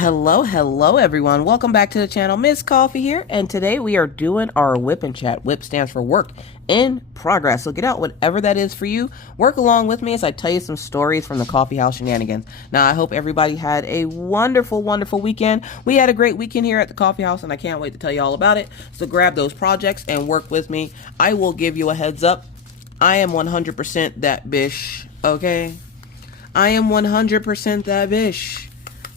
Hello everyone. Welcome back to the channel. Miss Coffee here, and today we are doing our whip and chat. Whip stands for work in progress. So get out whatever that is for you. Work along with me as I tell you some stories from the coffee house shenanigans. Now, I hope everybody had a wonderful weekend. We had a great weekend here at the coffee house, and I can't wait to tell you all about it. So grab those projects and work with me. I will give you a heads up. I am 100% that bish, okay? I am 100% that bish.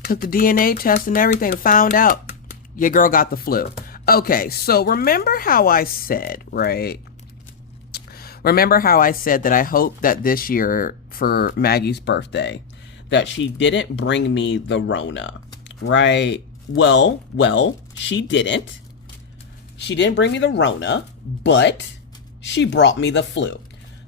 Took the DNA test and everything and found out your girl got the flu. Okay, so remember how I said, right? Remember how I said that I hope that this year for Maggie's birthday that she didn't bring me the Rona, right? Well, she didn't. She didn't bring me the Rona, but she brought me the flu.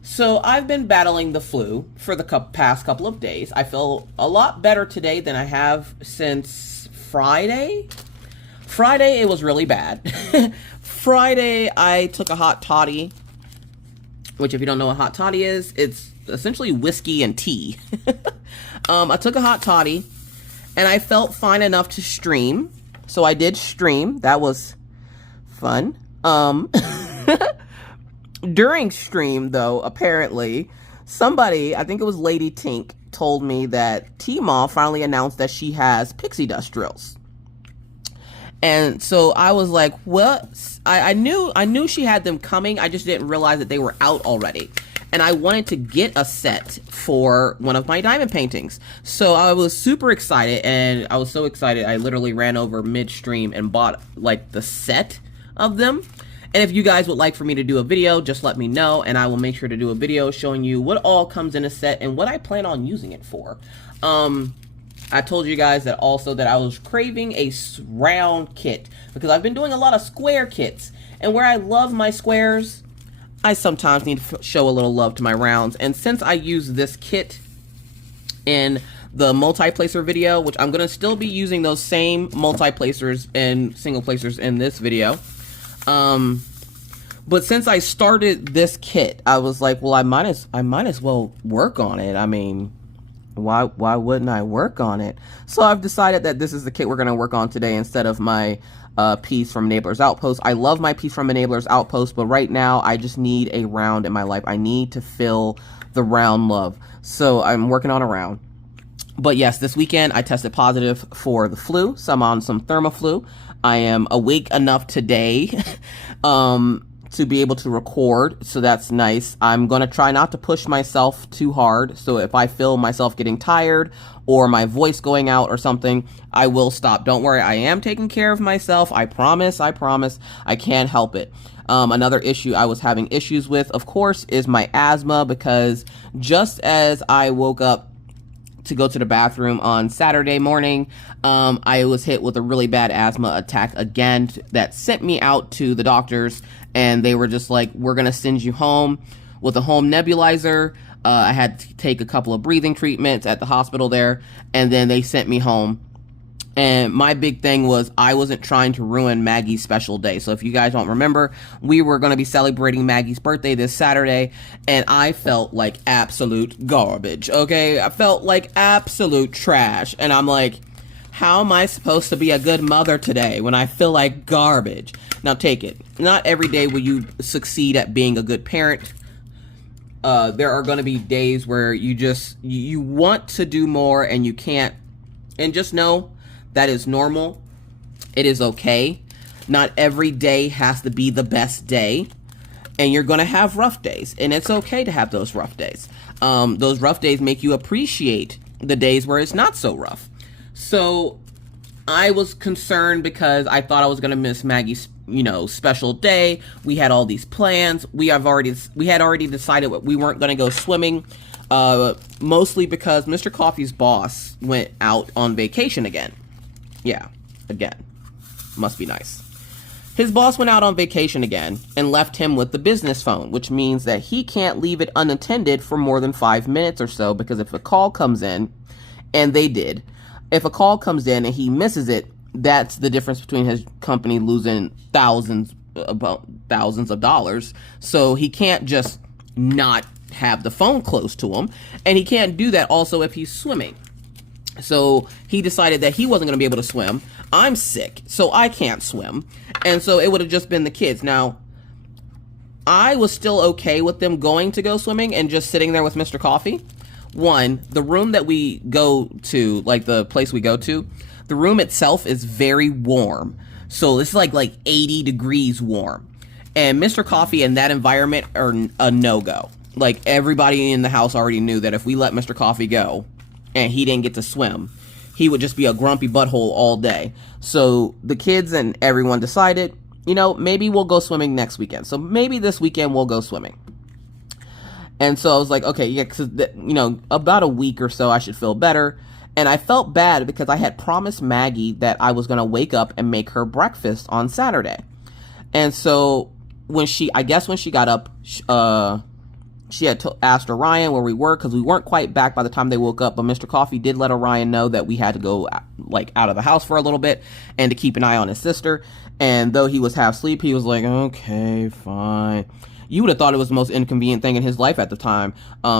So I've been battling the flu for the past couple of days. I feel a lot better today than I have since Friday. Friday, it was really bad. Friday, I took a hot toddy, which if you don't know what hot toddy is, it's essentially whiskey and tea. I took a hot toddy, and I felt fine enough to stream. So I did stream. That was fun. During stream, though, apparently, somebody, I think it was Lady Tink, told me that T-Mall finally announced that she has pixie dust drills. And so I was like, what? I knew she had them coming. I just didn't realize that they were out already. And I wanted to get a set for one of my diamond paintings. So I was super excited, and I was so excited I literally ran over midstream and bought like the set of them. And if you guys would like for me to do a video, just let me know, and I will make sure to do a video showing you what all comes in a set and what I plan on using it for. I told you guys that also that I was craving a round kit because I've been doing a lot of square kits, and where I love my squares, I sometimes need to show a little love to my rounds. And since I use this kit in the multi-placer video, which I'm going to still be using those same multi-placers and single placers in this video, but since I started this kit, I was like, well, I might as well work on it. I mean, why wouldn't I work on it? So I've decided that this is the kit we're going to work on today instead of my piece from Enabler's Outpost. I love my piece from Enabler's Outpost, but right now I just need a round in my life. I need to fill the round love. So I'm working on a round. But yes, this weekend I tested positive for the flu, so I'm on some Thermaflu. I am awake enough today to be able to record, so that's nice. I'm going to try not to push myself too hard, so if I feel myself getting tired or my voice going out or something, I will stop. Don't worry, I am taking care of myself. I promise. I can't help it. Another issue I was having issues with, of course, is my asthma, because just as I woke up to go to the bathroom on Saturday morning, I was hit with a really bad asthma attack again that sent me out to the doctors, and they were just like, we're gonna send you home with a home nebulizer. I had to take a couple of breathing treatments at the hospital there, and then they sent me home. And my big thing was I wasn't trying to ruin Maggie's special day. So if you guys don't remember, we were going to be celebrating Maggie's birthday this Saturday, and I felt like absolute garbage, okay? I felt like absolute trash. And I'm like, how am I supposed to be a good mother today when I feel like garbage? Now take it. Not every day will you succeed at being a good parent. There are going to be days where you want to do more and you can't. And just know that is normal. It is okay. Not every day has to be the best day. And you're going to have rough days. And it's okay to have those rough days. Those rough days make you appreciate the days where it's not so rough. So I was concerned because I thought I was going to miss Maggie's, special day. We had all these plans. We had already decided we weren't going to go swimming. Mostly because Mr. Coffee's boss went out on vacation again. Yeah, again. Must be nice. His boss went out on vacation again and left him with the business phone, which means that he can't leave it unattended for more than 5 minutes or so, because if a call comes in, and they did, if a call comes in and he misses it, that's the difference between his company losing thousands of dollars. So he can't just not have the phone close to him, and he can't do that also if he's swimming. So he decided that he wasn't going to be able to swim. I'm sick, so I can't swim. And so it would have just been the kids. Now, I was still okay with them going to go swimming and just sitting there with Mr. Coffee. One, the room that we go to, like the place we go to, the room itself is very warm. So it's like 80 degrees warm. And Mr. Coffee in that environment are a no-go. Like, everybody in the house already knew that if we let Mr. Coffee go and he didn't get to swim, he would just be a grumpy butthole all day. So the kids and everyone decided, you know, maybe we'll go swimming next weekend. So maybe this weekend we'll go swimming. And so I was like, okay, yeah, because, you know, about a week or so I should feel better. And I felt bad because I had promised Maggie that I was going to wake up and make her breakfast on Saturday. And so when she got up, she had asked Orion where we were, because we weren't quite back by the time they woke up. But Mr. Coffee did let Orion know that we had to go out of the house for a little bit and to keep an eye on his sister. And though he was half asleep, he was like, okay, fine. You would have thought it was the most inconvenient thing in his life at the time,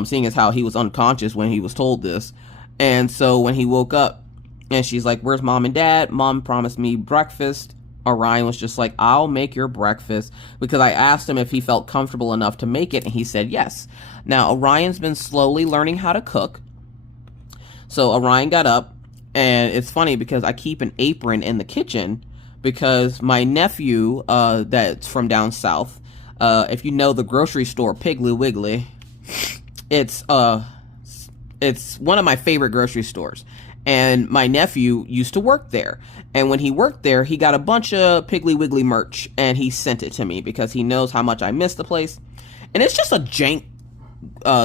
seeing as how he was unconscious when he was told this. And so when he woke up and she's like, where's mom and dad? Mom promised me breakfast. Orion was just like, I'll make your breakfast, because I asked him if he felt comfortable enough to make it, and he said yes. Now, Orion's been slowly learning how to cook. So Orion got up, and it's funny because I keep an apron in the kitchen because my nephew, that's from down south, if you know the grocery store Piggly Wiggly, it's one of my favorite grocery stores. And my nephew used to work there. And when he worked there, he got a bunch of Piggly Wiggly merch, and he sent it to me because he knows how much I miss the place. And it's just a jank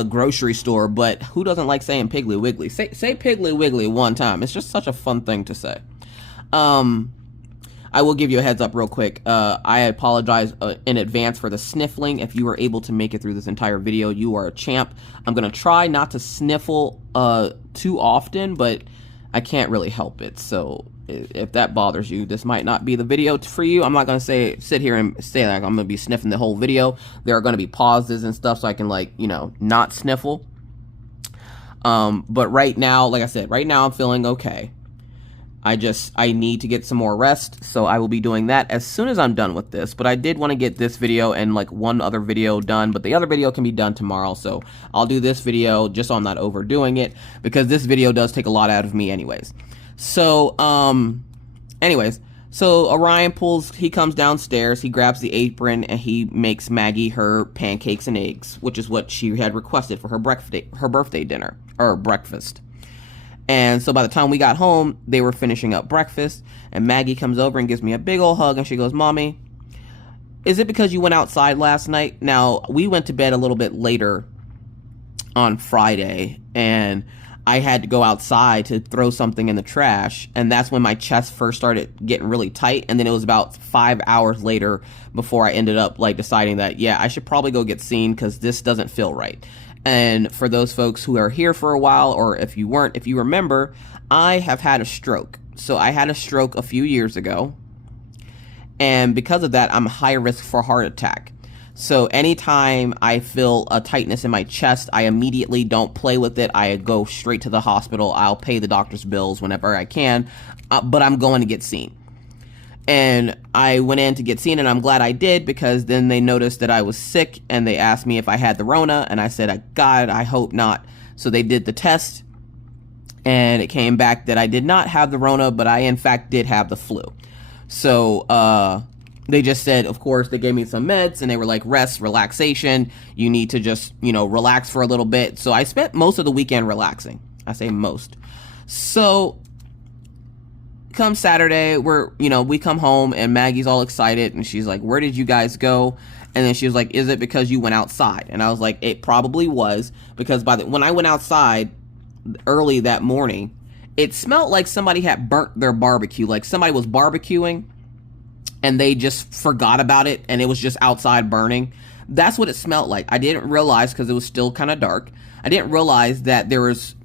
grocery store, but who doesn't like saying Piggly Wiggly? Say Piggly Wiggly one time. It's just such a fun thing to say. I will give you a heads up real quick. I apologize in advance for the sniffling. If you were able to make it through this entire video, you are a champ. I'm going to try not to sniffle too often, but I can't really help it. So if that bothers you, this might not be the video for you. I'm not going to sit here and say like I'm going to be sniffing the whole video. There are going to be pauses and stuff so I can, like, you know, not sniffle. But right now, like I said, right now I'm feeling okay. I need to get some more rest, so I will be doing that as soon as I'm done with this. But I did want to get this video and like one other video done, but the other video can be done tomorrow, so I'll do this video just so I'm not overdoing it, because this video does take a lot out of me anyways. So, so Orion he comes downstairs, he grabs the apron, and he makes Maggie her pancakes and eggs, which is what she had requested for her birthday dinner, or breakfast. And so by the time we got home, they were finishing up breakfast, and Maggie comes over and gives me a big old hug, and she goes, Mommy, is it because you went outside last night? Now, we went to bed a little bit later on Friday, and I had to go outside to throw something in the trash, and that's when my chest first started getting really tight, and then it was about 5 hours later before I ended up, like, deciding that, yeah, I should probably go get seen, because this doesn't feel right. And for those folks who are here for a while, or if you remember, I have had a stroke. So I had a stroke a few years ago, and because of that, I'm high risk for heart attack. So anytime I feel a tightness in my chest, I immediately don't play with it. I go straight to the hospital. I'll pay the doctor's bills whenever I can, but I'm going to get seen. And I went in to get seen, and I'm glad I did, because then they noticed that I was sick, and they asked me if I had the Rona, and I said, God, I hope not. So they did the test, and it came back that I did not have the Rona, but I, in fact, did have the flu. So they just said, of course, they gave me some meds, and they were like, rest, relaxation. You need to just, you know, relax for a little bit. So I spent most of the weekend relaxing. I say most. So come Saturday, we come home, and Maggie's all excited, and she's like, where did you guys go? And then she was like, is it because you went outside? And I was like, it probably was, because when I went outside early that morning, it smelled like somebody had burnt their barbecue, like somebody was barbecuing and they just forgot about it, and it was just outside burning. That's what it smelled like. I didn't realize, because it was still kind of dark, I didn't realize that there was,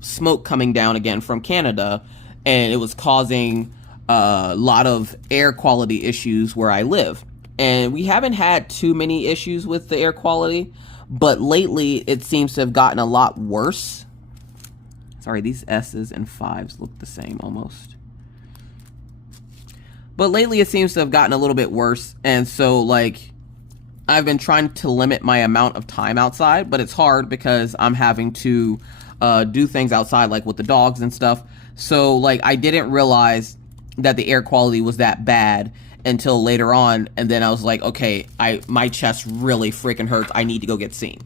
smoke coming down again from Canada, and it was causing a lot of air quality issues where I live. And we haven't had too many issues with the air quality, but lately it seems to have gotten a lot worse. Sorry, these S's and 5s look the same almost. But lately it seems to have gotten a little bit worse. And so, like, I've been trying to limit my amount of time outside, but it's hard because I'm having to do things outside, like with the dogs and stuff. So, like, I didn't realize that the air quality was that bad until later on. And then I was like, okay, my chest really freaking hurts. I need to go get seen.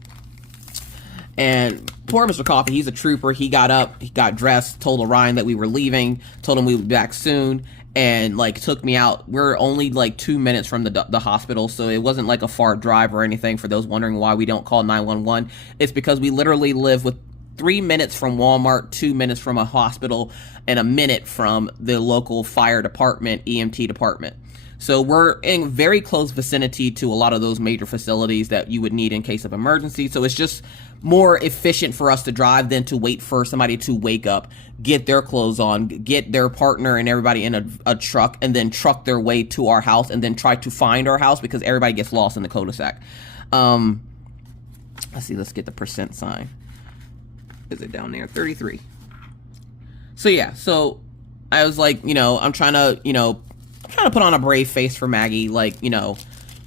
And poor Mr. Coffee, he's a trooper. He got up, he got dressed, told Orion that we were leaving, told him we would be back soon, and, like, took me out. We're only, like, 2 minutes from the hospital, so it wasn't, like, a far drive or anything. For those wondering why we don't call 911, it's because we literally live with 3 minutes from Walmart, 2 minutes from a hospital, and a minute from the local fire department, EMT department. So we're in very close vicinity to a lot of those major facilities that you would need in case of emergency. So it's just more efficient for us to drive than to wait for somebody to wake up, get their clothes on, get their partner and everybody in a truck, and then truck their way to our house and then try to find our house because everybody gets lost in the cul-de-sac. Let's see, let's get the percent sign. Is it down there? 33. So yeah, so I was like, I'm trying to put on a brave face for Maggie, like,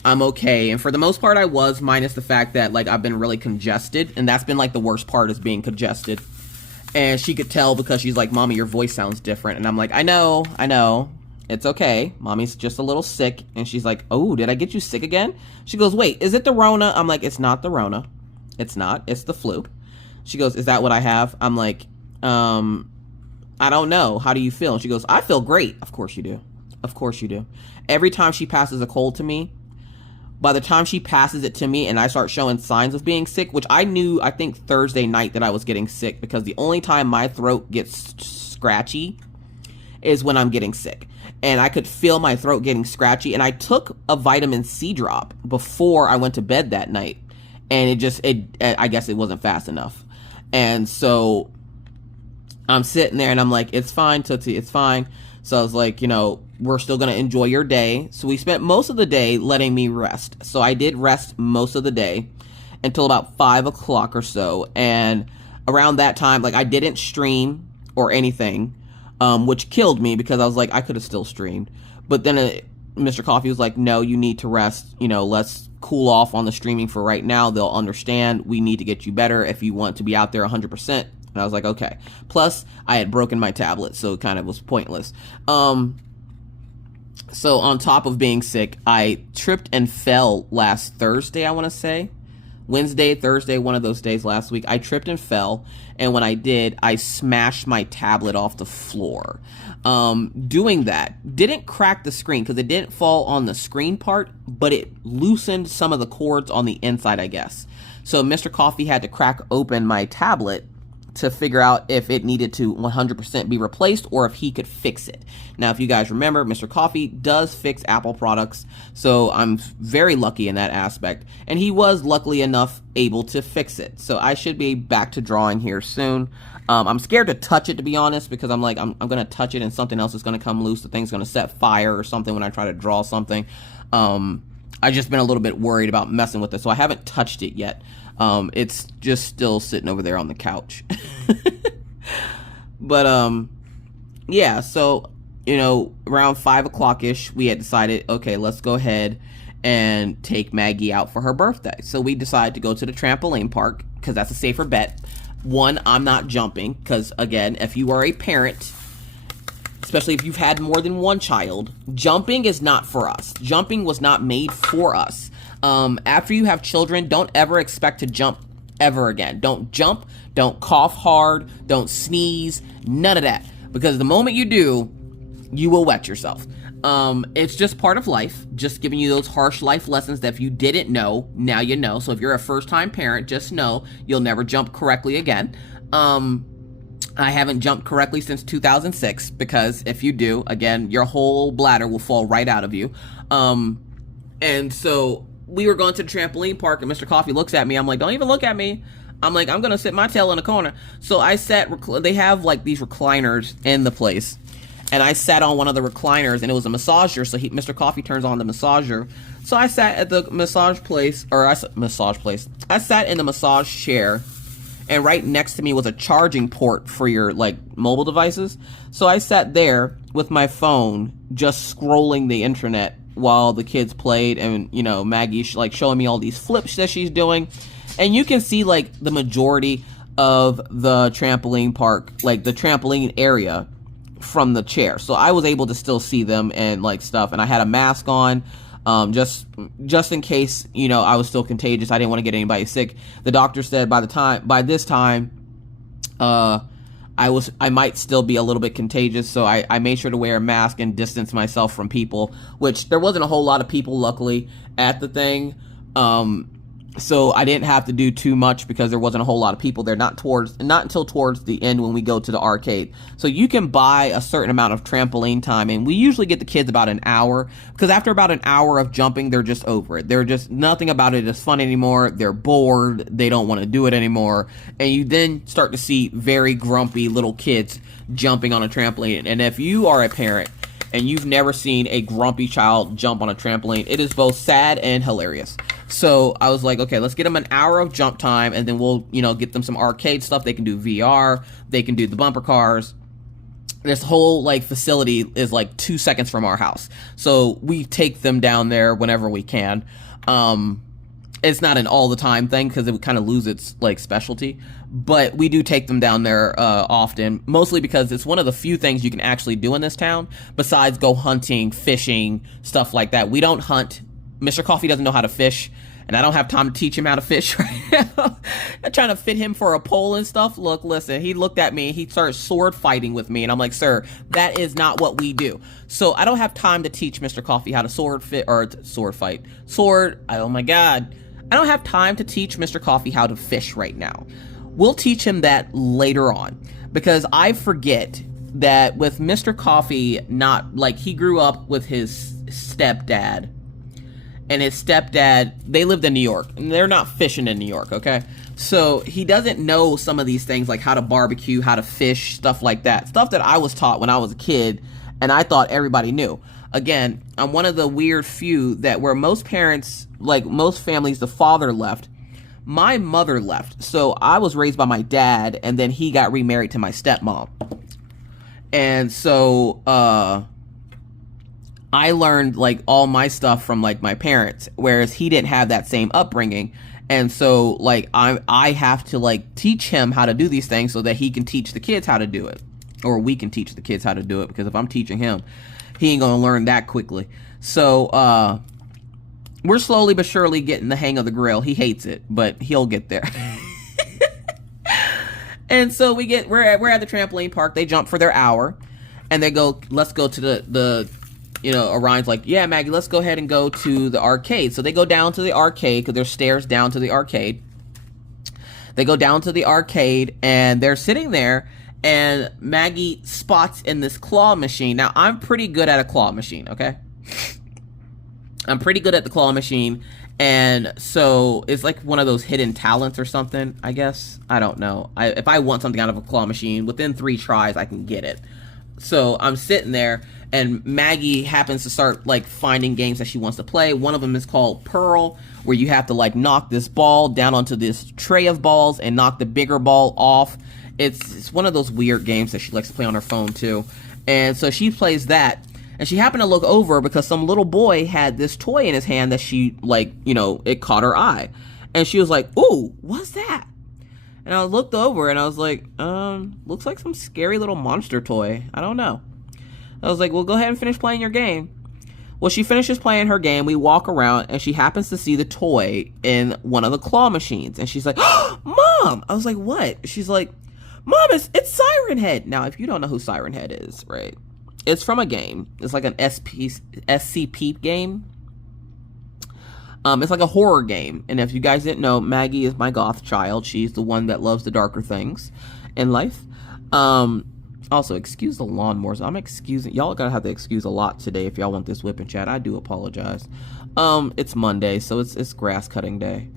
I'm okay. And for the most part I was, minus the fact that, like, I've been really congested, and that's been, like, the worst part, is being congested. And she could tell because she's like, Mommy, your voice sounds different. And I'm like, I know, it's okay. Mommy's just a little sick. And she's like, oh, did I get you sick again? She goes, wait, is it the Rona? I'm like, it's not the Rona. It's not, it's the flu. She goes, is that what I have? I'm like, I don't know. How do you feel? And she goes, I feel great. Of course you do. Of course you do. Every time she passes a cold to me, by the time she passes it to me and I start showing signs of being sick, which I knew, I think Thursday night, that I was getting sick, because the only time my throat gets scratchy is when I'm getting sick. And I could feel my throat getting scratchy. And I took a vitamin C drop before I went to bed that night. And I guess it wasn't fast enough. And so I'm sitting there and I'm like, it's fine, Tootsie, it's fine. So I was like, we're still going to enjoy your day. So we spent most of the day letting me rest. So I did rest most of the day until about 5 o'clock or so. And around that time, like, I didn't stream or anything, which killed me because I was like, I could have still streamed. But then Mr. Coffee was like, no, you need to rest. Let's cool off on the streaming for right now. They'll understand. We need to get you better if you want to be out there 100%. And I was like, okay. Plus, I had broken my tablet, so it kind of was pointless. So on top of being sick, I tripped and fell last Thursday, I want to say. Wednesday, Thursday, one of those days last week. I tripped and fell, and when I did, I smashed my tablet off the floor. Doing that didn't crack the screen because it didn't fall on the screen part, but it loosened some of the cords on the inside, I guess. So Mr. Coffee had to crack open my tablet to figure out if it needed to 100% be replaced or if he could fix it. Now, if you guys remember, Mr. Coffee does fix Apple products, so I'm very lucky in that aspect. And he was, luckily enough, able to fix it. So I should be back to drawing here soon. I'm scared to touch it, to be honest, because I'm like, I'm going to touch it and something else is going to come loose. The thing's going to set fire or something when I try to draw something. I've just been a little bit worried about messing with it, so I haven't touched it yet. It's just still sitting over there on the couch. But, yeah, so, around 5 o'clock-ish, we had decided, okay, let's go ahead and take Maggie out for her birthday. So we decided to go to the trampoline park, because that's a safer bet. One, I'm not jumping, because, again, if you are a parent, especially if you've had more than one child, jumping is not for us. Jumping was not made for us. After you have children, don't ever expect to jump ever again. Don't jump, don't cough hard, don't sneeze, none of that. Because the moment you do, you will wet yourself. It's just part of life, just giving you those harsh life lessons that if you didn't know, now you know. So if you're a first-time parent, just know you'll never jump correctly again. I haven't jumped correctly since 2006, because if you do, again, your whole bladder will fall right out of you. And so we were going to the trampoline park, and Mr. Coffee looks at me. I'm like, don't even look at me. I'm like, I'm going to sit my tail in the corner. So I sat, they have like these recliners in the place. And I sat on one of the recliners, and it was a massager. So Mr. Coffee turns on the massager. So I sat at the massage place, I sat in the massage chair. and right next to me was a charging port for your like mobile devices. So I sat there with my phone just scrolling the internet while the kids played, and you know, Maggie's like showing me all these flips that she's doing, and you can see like the majority of the trampoline park, like the trampoline area, from the chair. So I was able to still see them and like stuff, and I had a mask on, just in case, you know, I was still contagious. I didn't want to get anybody sick. The doctor said by this time I might still be a little bit contagious, so I made sure to wear a mask and distance myself from people, which there wasn't a whole lot of people luckily at the thing. So I didn't have to do too much because there wasn't a whole lot of people there, not until towards the end when we go to the arcade. So you can buy a certain amount of trampoline time, and we usually get the kids about an hour, because after about an hour of jumping, they're just over it. They're just, nothing about it is fun anymore. They're bored. They don't want to do it anymore. And you then start to see very grumpy little kids jumping on a trampoline. And if you are a parent and you've never seen a grumpy child jump on a trampoline, it is both sad and hilarious. So I was like, okay, let's get them an hour of jump time, and then we'll, you know, get them some arcade stuff. They can do VR, they can do the bumper cars. This whole like facility is like 2 seconds from our house, so we take them down there whenever we can. It's not an all the time thing because it would kind of lose its like specialty, but we do take them down there often, mostly because it's one of the few things you can actually do in this town besides go hunting, fishing, stuff like that. We don't hunt. Mr. Coffee doesn't know how to fish, and I don't have time to teach him how to fish right now. I'm trying to fit him for a pole and stuff. Look, listen, he looked at me, he started sword fighting with me, and I'm like, sir, that is not what we do. So I don't have time to teach Mr. Coffee how to oh my God. I don't have time to teach Mr. Coffee how to fish right now. We'll teach him that later on, because I forget that with Mr. Coffee, not like, he grew up with his stepdad, and his stepdad, they lived in New York, and they're not fishing in New York, okay? So he doesn't know some of these things, like how to barbecue, how to fish, stuff like that. Stuff that I was taught when I was a kid, and I thought everybody knew. Again, I'm one of the weird few that where most parents, like most families, the father left. My mother left. So I was raised by my dad, and then he got remarried to my stepmom. And so, I learned like all my stuff from like my parents, whereas he didn't have that same upbringing. And so like I have to like teach him how to do these things so that he can teach the kids how to do it, or we can teach the kids how to do it, because if I'm teaching him, he ain't gonna learn that quickly. So we're slowly but surely getting the hang of the grill. He hates it, but he'll get there. And so we're at the trampoline park. They jump for their hour, and they go, let's go to the you know, Orion's like, yeah, Maggie, let's go ahead and go to the arcade. So they go down to the arcade, because there's stairs down to the arcade. They go down to the arcade, and they're sitting there, and Maggie spots in this claw machine. Now, I'm pretty good at a claw machine, okay? I'm pretty good at the claw machine, and so it's like one of those hidden talents or something, I guess. I don't know. If I want something out of a claw machine, within 3 tries, I can get it. So I'm sitting there, and Maggie happens to start like finding games that she wants to play. One of them is called Pearl, where you have to like knock this ball down onto this tray of balls and knock the bigger ball off. It's one of those weird games that she likes to play on her phone too. And so she plays that, and she happened to look over because some little boy had this toy in his hand that she like, you know, it caught her eye, and she was like, ooh, what's that? And I looked over, and I was like, looks like some scary little monster toy. I don't know. I was like, well, go ahead and finish playing your game. Well, she finishes playing her game. We walk around, and she happens to see the toy in one of the claw machines. And she's like, oh, Mom! I was like, what? She's like, Mom, it's Siren Head. Now, if you don't know who Siren Head is, right? It's from a game. It's like an SCP game. It's like a horror game. And if you guys didn't know, Maggie is my goth child. She's the one that loves the darker things in life. Also, excuse the lawnmowers. I'm excusing. Y'all gotta have to excuse a lot today if y'all want this whipping chat. I do apologize. It's Monday, so it's grass cutting day.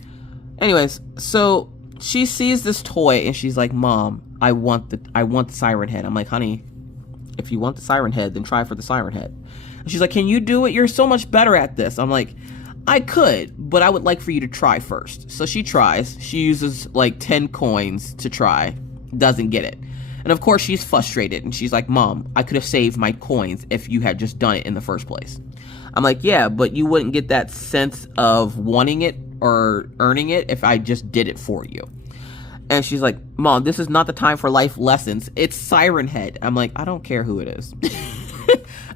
Anyways, so she sees this toy, and she's like, Mom, I want the Siren Head. I'm like, honey, if you want the Siren Head, then try for the Siren Head. And she's like, can you do it? You're so much better at this. I'm like, I could, but I would like for you to try first. So she tries. She uses like 10 coins to try. Doesn't get it. And of course she's frustrated and she's like, Mom, I could have saved my coins if you had just done it in the first place. I'm like, yeah, but you wouldn't get that sense of wanting it or earning it if I just did it for you. And she's like, Mom, this is not the time for life lessons. It's Siren Head. I'm like, I don't care who it is.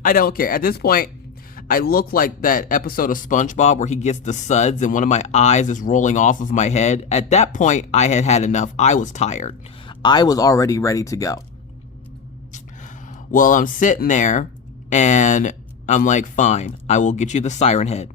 I don't care. At this point, I look like that episode of SpongeBob where he gets the suds and one of my eyes is rolling off of my head. At that point, I had had enough. I was tired. I was already ready to go. Well, I'm sitting there and I'm like, fine, I will get you the Siren Head.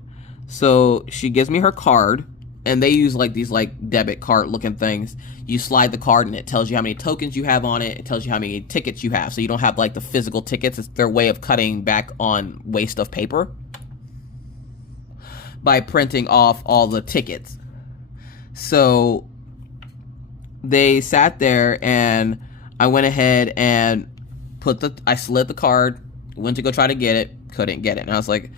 So she gives me her card, and they use like these like debit card looking things. You slide the card and it tells you how many tokens you have on it. It tells you how many tickets you have. So you don't have like the physical tickets. It's their way of cutting back on waste of paper by printing off all the tickets. So they sat there and I went ahead and I slid the card, went to go try to get it, couldn't get it. And I was like,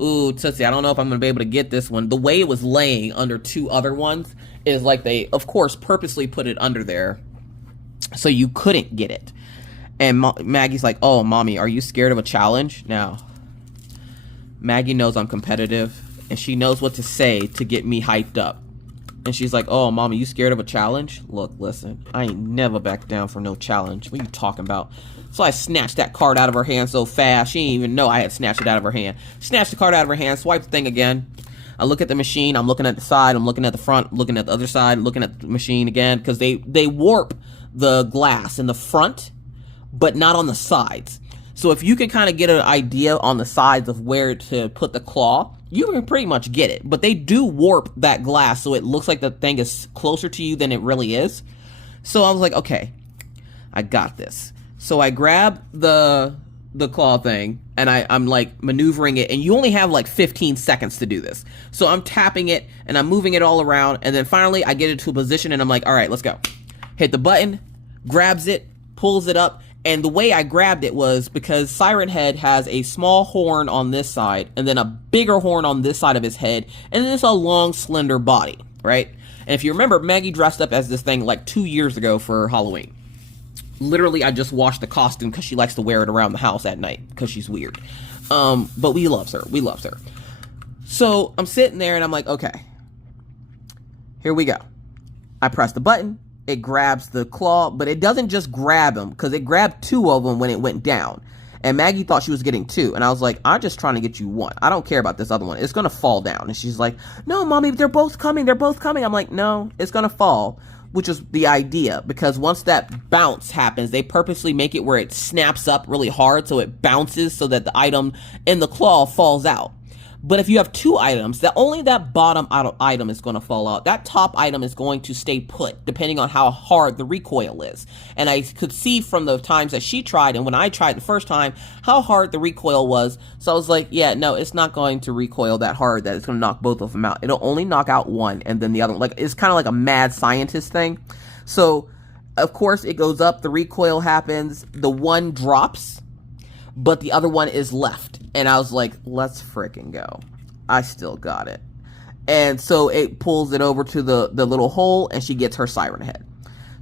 ooh, Tootsie, I don't know if I'm going to be able to get this one. The way it was laying under 2 other ones is like they, of course, purposely put it under there so you couldn't get it. And Maggie's like, oh, Mommy, are you scared of a challenge? Now, Maggie knows I'm competitive, and she knows what to say to get me hyped up. And she's like, oh, Mommy, you scared of a challenge? Look, listen, I ain't never back down for no challenge. What are you talking about? So I snatched that card out of her hand so fast, she didn't even know I had snatched it out of her hand. Snatched the card out of her hand, swiped the thing again. I look at the machine, I'm looking at the side, I'm looking at the front, looking at the other side, looking at the machine again, because they warp the glass in the front, but not on the sides. So if you can kind of get an idea on the sides of where to put the claw, you can pretty much get it. But they do warp that glass so it looks like the thing is closer to you than it really is. So I was like, okay, I got this. So I grab the claw thing, and I'm like maneuvering it, and you only have like 15 seconds to do this. So I'm tapping it, and I'm moving it all around, and then finally I get it to a position, and I'm like, all right, let's go. Hit the button, grabs it, pulls it up, and the way I grabbed it was because Siren Head has a small horn on this side, and then a bigger horn on this side of his head, and then it's a long, slender body, right? And if you remember, Maggie dressed up as this thing like 2 years ago for Halloween. Literally, I just washed the costume because she likes to wear it around the house at night because she's weird. But we loves her. We loves her. So I'm sitting there and I'm like, okay, here we go. I press the button. It grabs the claw, but it doesn't just grab him because it grabbed 2 of them when it went down. And Maggie thought she was getting 2. And I was like, I'm just trying to get you 1. I don't care about this other one. It's going to fall down. And she's like, no, Mommy, they're both coming. They're both coming. I'm like, no, it's going to fall. Which is the idea, because once that bounce happens, they purposely make it where it snaps up really hard so it bounces so that the item in the claw falls out. But if you have 2 items, only that bottom item is going to fall out. That top item is going to stay put, depending on how hard the recoil is. And I could see from the times that she tried and when I tried the first time, how hard the recoil was. So I was like, yeah, no, it's not going to recoil that hard that it's going to knock both of them out. It'll only knock out one and then the other. Like, it's kind of like a mad scientist thing. So, of course, it goes up, the recoil happens, the one drops, but the other one is left. And I was like, let's freaking go. I still got it. And so it pulls it over to the little hole, and she gets her Siren Head.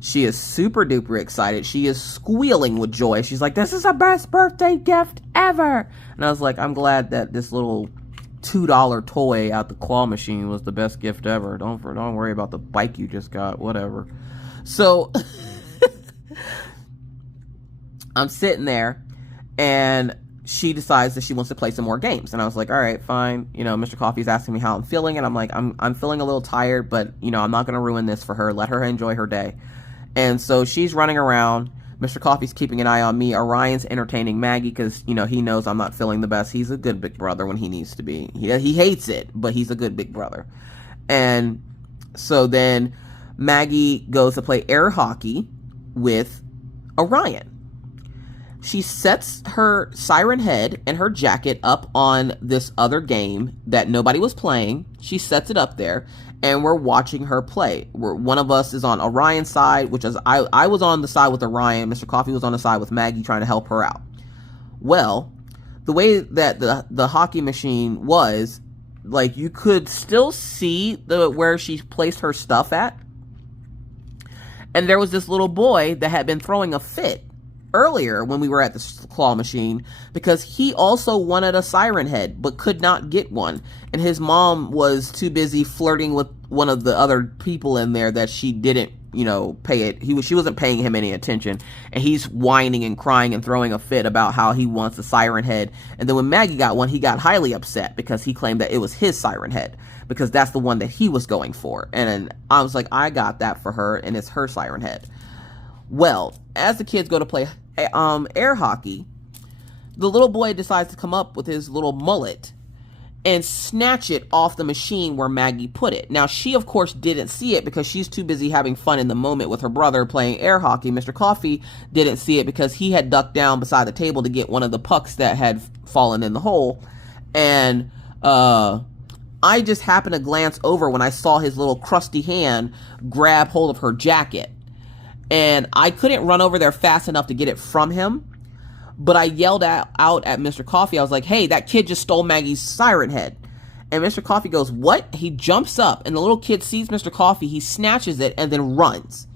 She is super duper excited. She is squealing with joy. She's like, this is the best birthday gift ever. And I was like, I'm glad that this little $2 toy out the claw machine was the best gift ever. Don't worry about the bike you just got, whatever. So I'm sitting there, and she decides that she wants to play some more games. And I was like, all right, fine. You know, Mr. Coffee's asking me how I'm feeling, and I'm like, I'm feeling a little tired, but, you know, I'm not going to ruin this for her. Let her enjoy her day. And so she's running around. Mr. Coffee's keeping an eye on me. Orion's entertaining Maggie because, you know, he knows I'm not feeling the best. He's a good big brother when he needs to be. He hates it, but he's a good big brother. And so then Maggie goes to play air hockey with Orion. She sets her Siren Head and her jacket up on this other game that nobody was playing. She sets it up there, and we're watching her play. One of us is on Orion's side, which is I was on the side with Orion. Mr. Coffee was on the side with Maggie trying to help her out. Well, the way that the hockey machine was, like you could still see where she placed her stuff at. And there was this little boy that had been throwing a fit earlier when we were at the claw machine because he also wanted a siren head but could not get one. And his mom was too busy flirting with one of the other people in there that she didn't, pay it. She wasn't paying him any attention. And he's whining and crying and throwing a fit about how he wants a siren head. And then when Maggie got one, he got highly upset because he claimed that it was his siren head because that's the one that he was going for. And I was like, I got that for her and it's her siren head. Well, as the kids go to play air hockey, the little boy decides to come up with his little mullet and snatch it off the machine where Maggie put it. Now, she, of course, didn't see it because she's too busy having fun in the moment with her brother playing air hockey. Mr. Coffee didn't see it because he had ducked down beside the table to get one of the pucks that had fallen in the hole. And I just happened to glance over when I saw his little crusty hand grab hold of her jacket. And I couldn't run over there fast enough to get it from him. But I yelled out at Mr. Coffee. I was like, hey, that kid just stole Maggie's siren head. And Mr. Coffee goes, what? He jumps up and the little kid sees Mr. Coffee. He snatches it and then runs.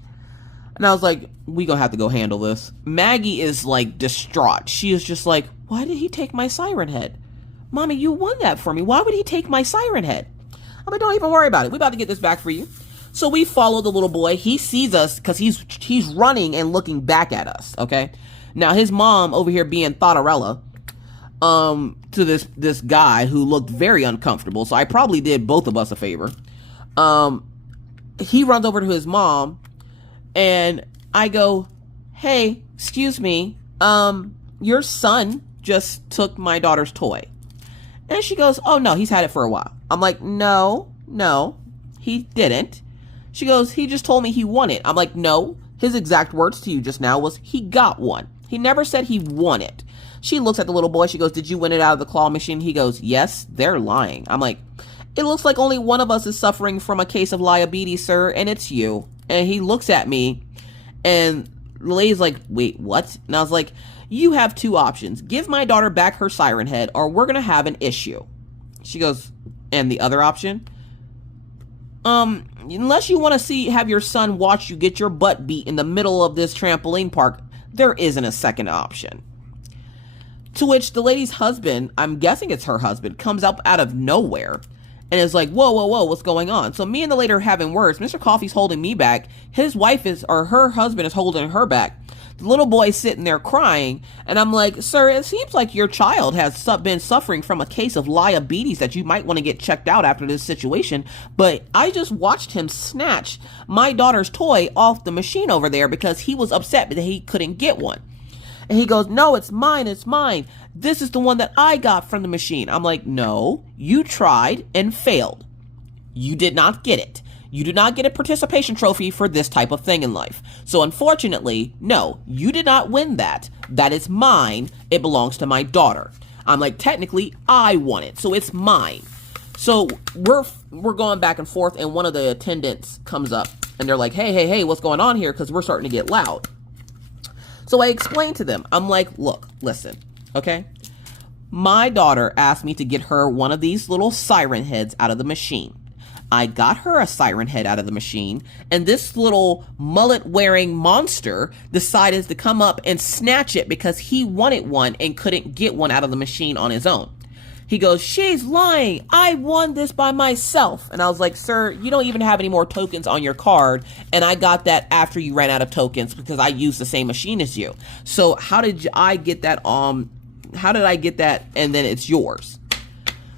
And I was like, we gonna have to go handle this. Maggie is like distraught. She is just like, why did he take my siren head? Mommy, you won that for me. Why would he take my siren head? I'm like, don't even worry about it. We're about to get this back for you. So we follow the little boy. He sees us because he's running and looking back at us, okay? Now, his mom over here being Thotterella to this guy who looked very uncomfortable, so I probably did both of us a favor. He runs over to his mom, and I go, hey, excuse me, your son just took my daughter's toy. And she goes, oh, no, he's had it for a while. I'm like, no, he didn't. She goes, he just told me he won it. I'm like, no, his exact words to you just now was he got one. He never said he won it. She looks at the little boy. She goes, did you win it out of the claw machine? He goes, yes, they're lying. I'm like, it looks like only one of us is suffering from a case of diabetes, sir, and it's you. And he looks at me, and the lady's like, wait, what? And I was like, you have two options. Give my daughter back her siren head, or we're going to have an issue. She goes, and the other option? Unless you want to have your son watch you get your butt beat in the middle of this trampoline park, there isn't a second option. To which the lady's husband, I'm guessing it's her husband, comes up out of nowhere and is like, whoa, what's going on? So me and the lady are having words. Mr. Coffee's holding me back. His wife her husband is holding her back. The little boy's sitting there crying, and I'm like, sir, it seems like your child has been suffering from a case of diabetes that you might want to get checked out after this situation, but I just watched him snatch my daughter's toy off the machine over there because he was upset that he couldn't get one. And he goes, no, it's mine. This is the one that I got from the machine. I'm like, no, you tried and failed. You did not get it. You do not get a participation trophy for this type of thing in life. So unfortunately, no, you did not win that. That is mine. It belongs to my daughter. I'm like, technically, I won it, so it's mine. So we're going back and forth, and one of the attendants comes up, and they're like, hey, what's going on here? Because we're starting to get loud. So I explained to them. I'm like, look, listen, okay? My daughter asked me to get her one of these little siren heads out of the machine. I got her a siren head out of the machine, and this little mullet-wearing monster decided to come up and snatch it because he wanted one and couldn't get one out of the machine on his own. He goes, she's lying. I won this by myself. And I was like, sir, you don't even have any more tokens on your card, and I got that after you ran out of tokens because I used the same machine as you. So how did I get that, how did I get that and then it's yours?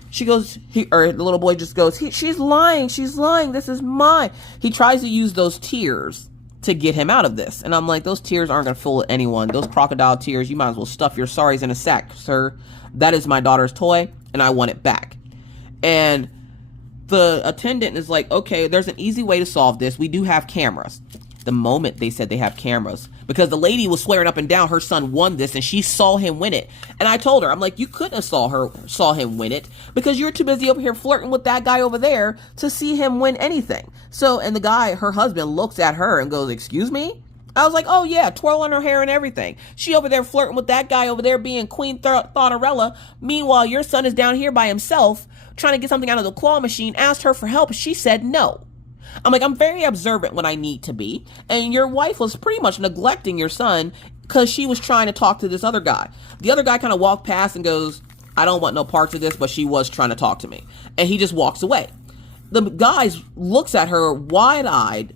She goes, the little boy just goes, she's lying, this is mine. He tries to use those tears to get him out of this. And I'm like, those tears aren't going to fool anyone. Those crocodile tears, you might as well stuff your sorries in a sack, sir. That is my daughter's toy, and I want it back. And the attendant is like, okay, there's an easy way to solve this. We do have cameras. The moment they said they have cameras, because the lady was swearing up and down her son won this and she saw him win it. And I told her, I'm like, you couldn't have saw him win it because you're too busy over here flirting with that guy over there to see him win anything. So, and the guy, her husband, looks at her and goes, excuse me? I was like, oh yeah, twirling her hair and everything. She over there flirting with that guy over there being Queen Thotterella. Meanwhile, your son is down here by himself trying to get something out of the claw machine, asked her for help. She said no. I'm like, I'm very observant when I need to be. And your wife was pretty much neglecting your son because she was trying to talk to this other guy. The other guy kind of walked past and goes, I don't want no parts of this, but she was trying to talk to me. And he just walks away. The guy looks at her wide-eyed,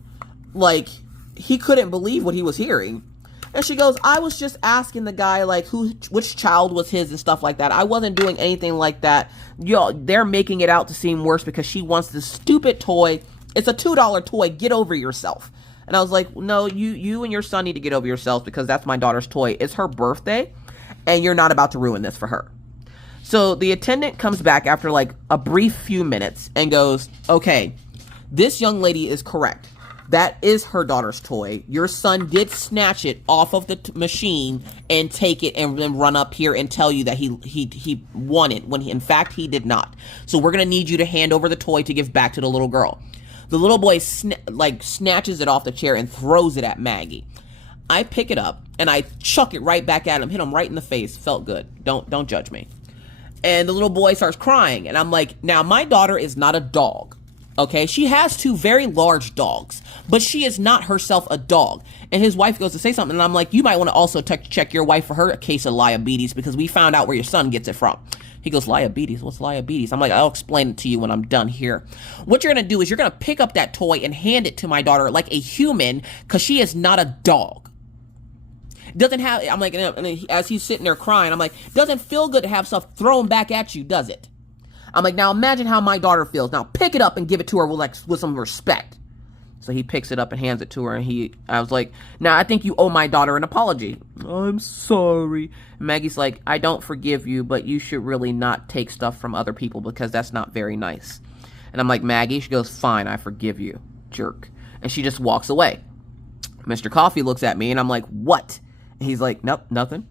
like he couldn't believe what he was hearing. And she goes, I was just asking the guy, like, which child was his and stuff like that. I wasn't doing anything like that. Yo, they're making it out to seem worse because she wants this stupid toy. It's a $2 toy. Get over yourself. And I was like, no, you and your son need to get over yourselves because that's my daughter's toy. It's her birthday, and you're not about to ruin this for her. So the attendant comes back after like a brief few minutes and goes, okay, this young lady is correct. That is her daughter's toy. Your son did snatch it off of the machine and take it and then run up here and tell you that he won it when in fact he did not. So we're going to need you to hand over the toy to give back to the little girl. The little boy snatches it off the chair and throws it at Maggie. I pick it up and I chuck it right back at him, hit him right in the face. Felt good. Don't judge me. And the little boy starts crying. And I'm like, now my daughter is not a dog. Okay, she has 2 very large dogs, but she is not herself a dog. And his wife goes to say something, and I'm like, you might want to also check your wife for her case of diabetes because we found out where your son gets it from. He goes, diabetes? What's diabetes? I'm like, I'll explain it to you when I'm done here. What you're going to do is you're going to pick up that toy and hand it to my daughter like a human because she is not a dog. Doesn't have, I'm like, and as he's sitting there crying, I'm like, doesn't feel good to have stuff thrown back at you, does it? I'm like, now imagine how my daughter feels. Now pick it up and give it to her with some respect. So he picks it up and hands it to her. And I was like, now I think you owe my daughter an apology. I'm sorry. Maggie's like, I don't forgive you, but you should really not take stuff from other people because that's not very nice. And I'm like, Maggie? She goes, fine, I forgive you, jerk. And she just walks away. Mr. Coffee looks at me and I'm like, what? And he's like, nope, nothing.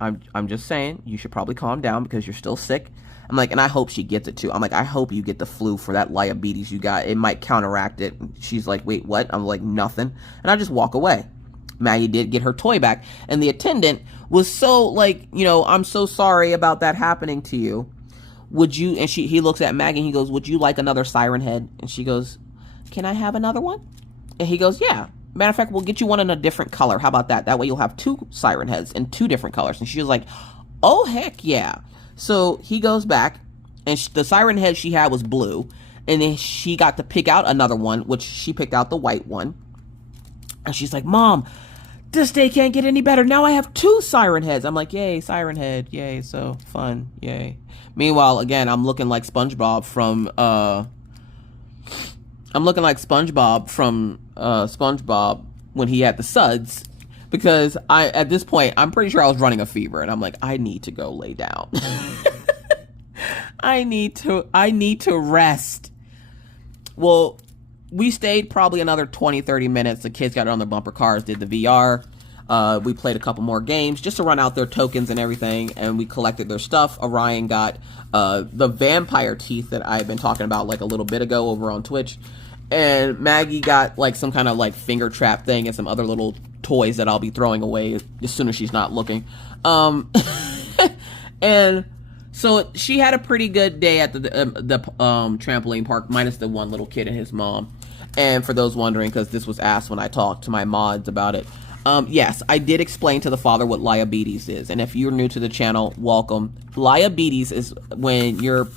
I'm just saying you should probably calm down because you're still sick. I'm like, and I hope she gets it too. I'm like, I hope you get the flu for that diabetes you got. It might counteract it. She's like, wait, what? I'm like, nothing. And I just walk away. Maggie did get her toy back. And the attendant was so like, I'm so sorry about that happening to you. Would you, and he looks at Maggie and he goes, would you like another siren head? And she goes, can I have another one? And he goes, yeah. Matter of fact, we'll get you one in a different color. How about that? That way you'll have 2 siren heads in 2 different colors. And she was like, oh, heck yeah. So he goes back, and the siren head she had was blue, and then she got to pick out another one, which she picked out the white one. And she's like, Mom, this day can't get any better. Now I have 2 siren heads. I'm like, yay, siren head. Yay, so fun. Yay. Meanwhile, again, I'm looking like SpongeBob from SpongeBob when he had the suds. Because at this point, I'm pretty sure I was running a fever. And I'm like, I need to go lay down. I need to rest. Well, we stayed probably another 20, 30 minutes. The kids got on their bumper cars, did the VR. We played a couple more games just to run out their tokens and everything. And we collected their stuff. Orion got the vampire teeth that I've been talking about like a little bit ago over on Twitch. And Maggie got like some kind of like finger trap thing and some other little toys that I'll be throwing away as soon as she's not looking. And so she had a pretty good day at the trampoline park, minus the one little kid and his mom. And for those wondering, because this was asked when I talked to my mods about it, yes, I did explain to the father what diabetes is. And if you're new to the channel, welcome. Diabetes is when you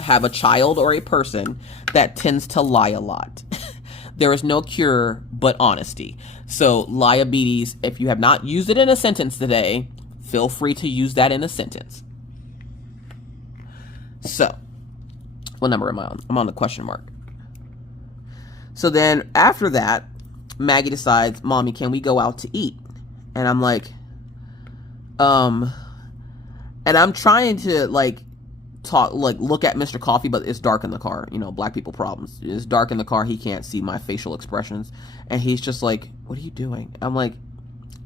have a child or a person that tends to lie a lot. There is no cure but honesty. So diabetes, if you have not used it in a sentence today, feel free to use that in a sentence. So, what number am I on? I'm on the question mark. So then after that, Maggie decides, Mommy, can we go out to eat? And I'm like, and I'm trying to look at Mr. Coffee, but it's dark in the car. Black people problems. It's dark in the car. He can't see my facial expressions. And he's just like, what are you doing? I'm like,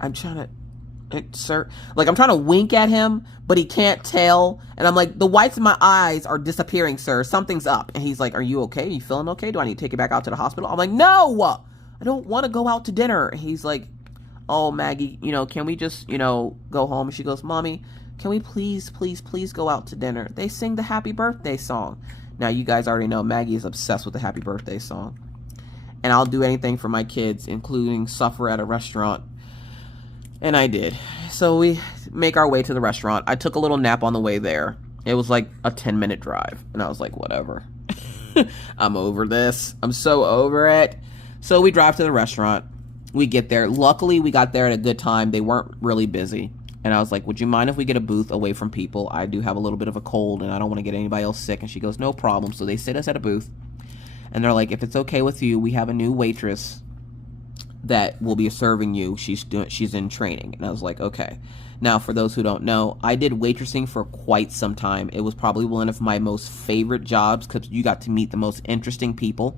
I'm trying to, sir. Like, I'm trying to wink at him, but he can't tell. And I'm like, the whites of my eyes are disappearing, sir. Something's up. And he's like, are you okay? Are you feeling okay? Do I need to take you back out to the hospital? I'm like, no, I don't want to go out to dinner. And he's like, oh, Maggie, can we just, go home? And she goes, Mommy, Can we please, please, please go out to dinner? They sing the happy birthday song. Now, you guys already know Maggie is obsessed with the happy birthday song. And I'll do anything for my kids, including suffer at a restaurant. And I did. So we make our way to the restaurant. I took a little nap on the way there. It was like a 10-minute drive. And I was like, whatever. I'm over this. I'm so over it. So we drive to the restaurant. We get there. Luckily, we got there at a good time. They weren't really busy. And I was like, would you mind if we get a booth away from people? I do have a little bit of a cold, and I don't want to get anybody else sick. And she goes, no problem. So they sit us at a booth. And they're like, if it's okay with you, we have a new waitress that will be serving you. She's in training. And I was like, okay. Now, for those who don't know, I did waitressing for quite some time. It was probably one of my most favorite jobs because you got to meet the most interesting people.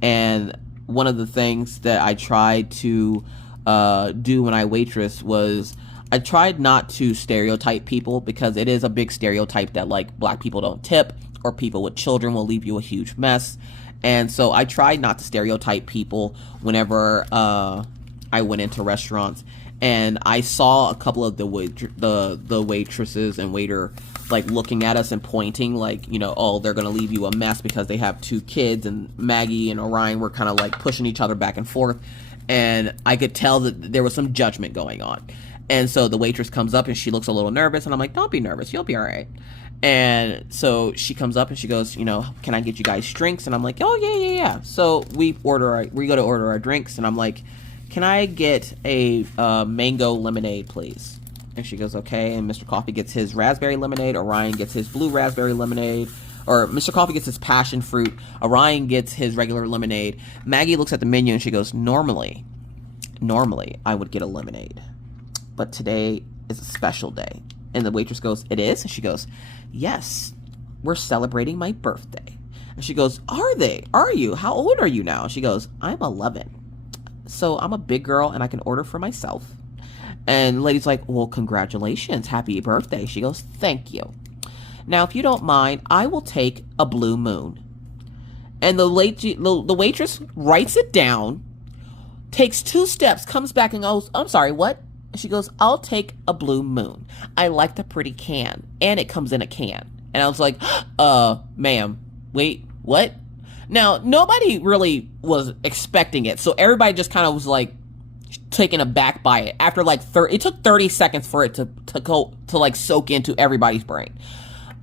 And one of the things that I tried to do when I waitress was I tried not to stereotype people, because it is a big stereotype that like black people don't tip, or people with children will leave you a huge mess. And so I tried not to stereotype people whenever I went into restaurants. And I saw a couple of the waitresses and waiter like looking at us and pointing like, you know, oh, they're going to leave you a mess because they have 2 kids. And Maggie and Orion were kind of like pushing each other back and forth. And I could tell that there was some judgment going on. And so the waitress comes up and she looks a little nervous. And I'm like, don't be nervous. You'll be all right. And so she comes up and she goes, you know, can I get you guys drinks? And I'm like, oh, yeah. So we go to order our drinks. And I'm like, can I get a mango lemonade, please? And she goes, okay. And Mr. Coffee gets his raspberry lemonade. Orion gets his blue raspberry lemonade. Or Mr. Coffee gets his passion fruit. Orion gets his regular lemonade. Maggie looks at the menu and she goes, normally I would get a lemonade, but today is a special day. And the waitress goes, it is? And she goes, yes, we're celebrating my birthday. And she goes, are you? How old are you now? And she goes, I'm 11. So I'm a big girl and I can order for myself. And the lady's like, well, congratulations. Happy birthday. She goes, thank you. Now, if you don't mind, I will take a blue moon. And the waitress writes it down, takes 2 steps, comes back and goes, I'm sorry, what? And she goes, I'll take a blue moon. I like the pretty can. And it comes in a can. And I was like, ma'am, wait, what? Now, nobody really was expecting it. So everybody just kind of was like taken aback by it. After like it took 30 seconds for it to like soak into everybody's brain.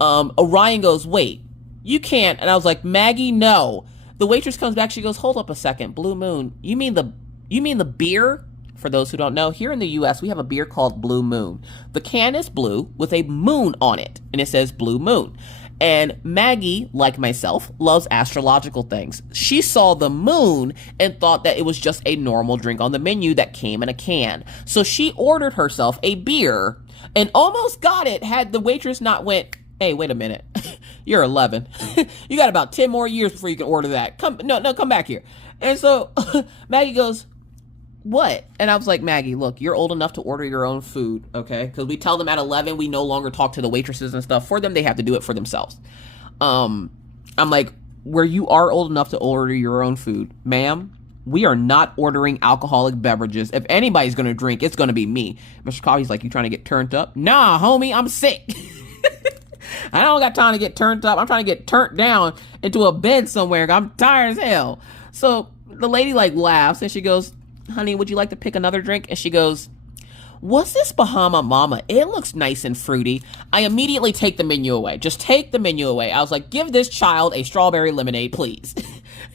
Orion goes, wait, you can't. And I was like, Maggie, no. The waitress comes back. She goes, hold up a second. Blue Moon. You mean the beer? For those who don't know, here in the U.S., we have a beer called Blue Moon. The can is blue with a moon on it, and it says Blue Moon. And Maggie, like myself, loves astrological things. She saw the moon and thought that it was just a normal drink on the menu that came in a can. So she ordered herself a beer and almost got it had the waitress not went, hey, wait a minute. You're 11. You got about 10 more years before you can order that. Come back here. And so Maggie goes, what? And I was like, Maggie, look, you're old enough to order your own food, okay? Because we tell them at 11, we no longer talk to the waitresses and stuff. For them, they have to do it for themselves. I'm like, where you are old enough to order your own food, ma'am, we are not ordering alcoholic beverages. If anybody's going to drink, it's going to be me. Mr. Coffee's like, you trying to get turned up? Nah, homie, I'm sick. I don't got time to get turned up. I'm trying to get turned down into a bed somewhere. I'm tired as hell. So the lady like laughs and she goes, honey, would you like to pick another drink? And she goes, what's this Bahama Mama? It looks nice and fruity. I immediately take the menu away. Just take the menu away. I was like, give this child a strawberry lemonade, please.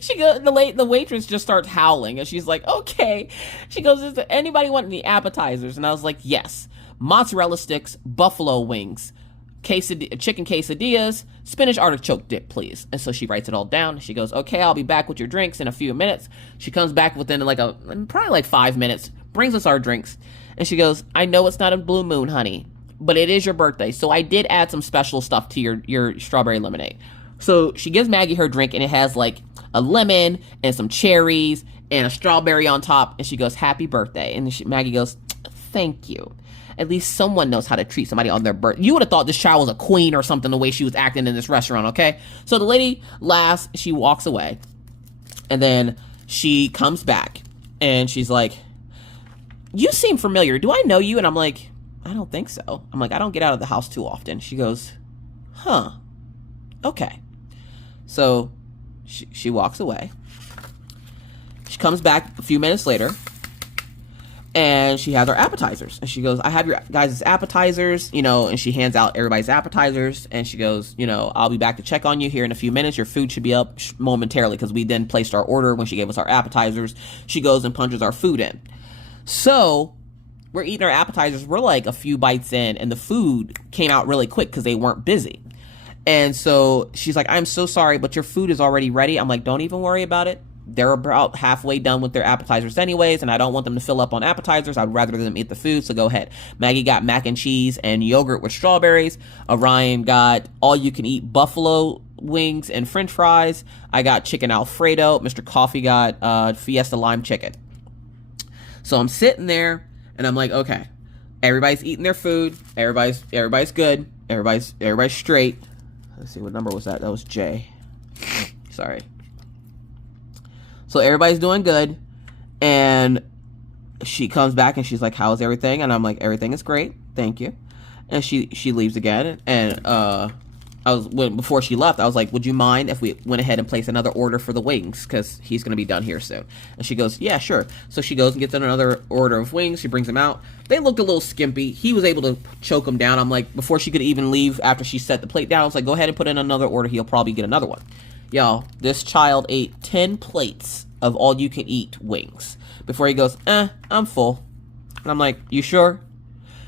She goes, the waitress just starts howling and she's like, okay. She goes, does anybody want any appetizers? And I was like, yes. Mozzarella sticks, buffalo wings, chicken quesadillas, spinach artichoke dip, please. And so she writes it all down. She goes, okay, I'll be back with your drinks in a few minutes. She comes back within probably like 5 minutes, brings us our drinks. And she goes, I know it's not a Blue Moon, honey, but it is your birthday. So I did add some special stuff to your strawberry lemonade. So she gives Maggie her drink and it has like a lemon and some cherries and a strawberry on top. And she goes, happy birthday. And Maggie goes, thank you. At least someone knows how to treat somebody on their birthday. You would have thought this child was a queen or something the way she was acting in this restaurant, okay? So the lady laughs, she walks away, and then she comes back, and she's like, you seem familiar. Do I know you? And I'm like, I don't think so. I'm like, I don't get out of the house too often. She goes, huh, okay. So she walks away. She comes back a few minutes later, and she has our appetizers. And she goes, I have your guys' appetizers, you know, and she hands out everybody's appetizers. And she goes, you know, I'll be back to check on you here in a few minutes. Your food should be up momentarily, because we then placed our order when she gave us our appetizers. She goes and punches our food in. So we're eating our appetizers. We're like a few bites in, and the food came out really quick because they weren't busy. And so she's like, I'm so sorry, but your food is already ready. I'm like, don't even worry about it. They're about halfway done with their appetizers anyways, and I don't want them to fill up on appetizers. I'd rather them eat the food, so go ahead. Maggie got mac and cheese and yogurt with strawberries. Orion got all-you-can-eat buffalo wings and french fries. I got chicken Alfredo. Mr. Coffee got Fiesta lime chicken. So I'm sitting there, and I'm like, okay, everybody's eating their food. Everybody's good. Everybody's straight. Let's see, what number was that? That was J. Sorry. So everybody's doing good, and she comes back and she's like, how's everything? And I'm like, everything is great, thank you. And she leaves again, and before she left, I was like, would you mind if we went ahead and placed another order for the wings, because he's going to be done here soon? And she goes, yeah, sure. So she goes and gets another order of wings. She brings them out. They looked a little skimpy. He was able to choke them down. I'm like, before she could even leave, after she set the plate down, I was like, go ahead and put in another order. He'll probably get another one. Y'all, this child ate 10 plates of all-you-can-eat wings before he goes, I'm full. And I'm like, you sure?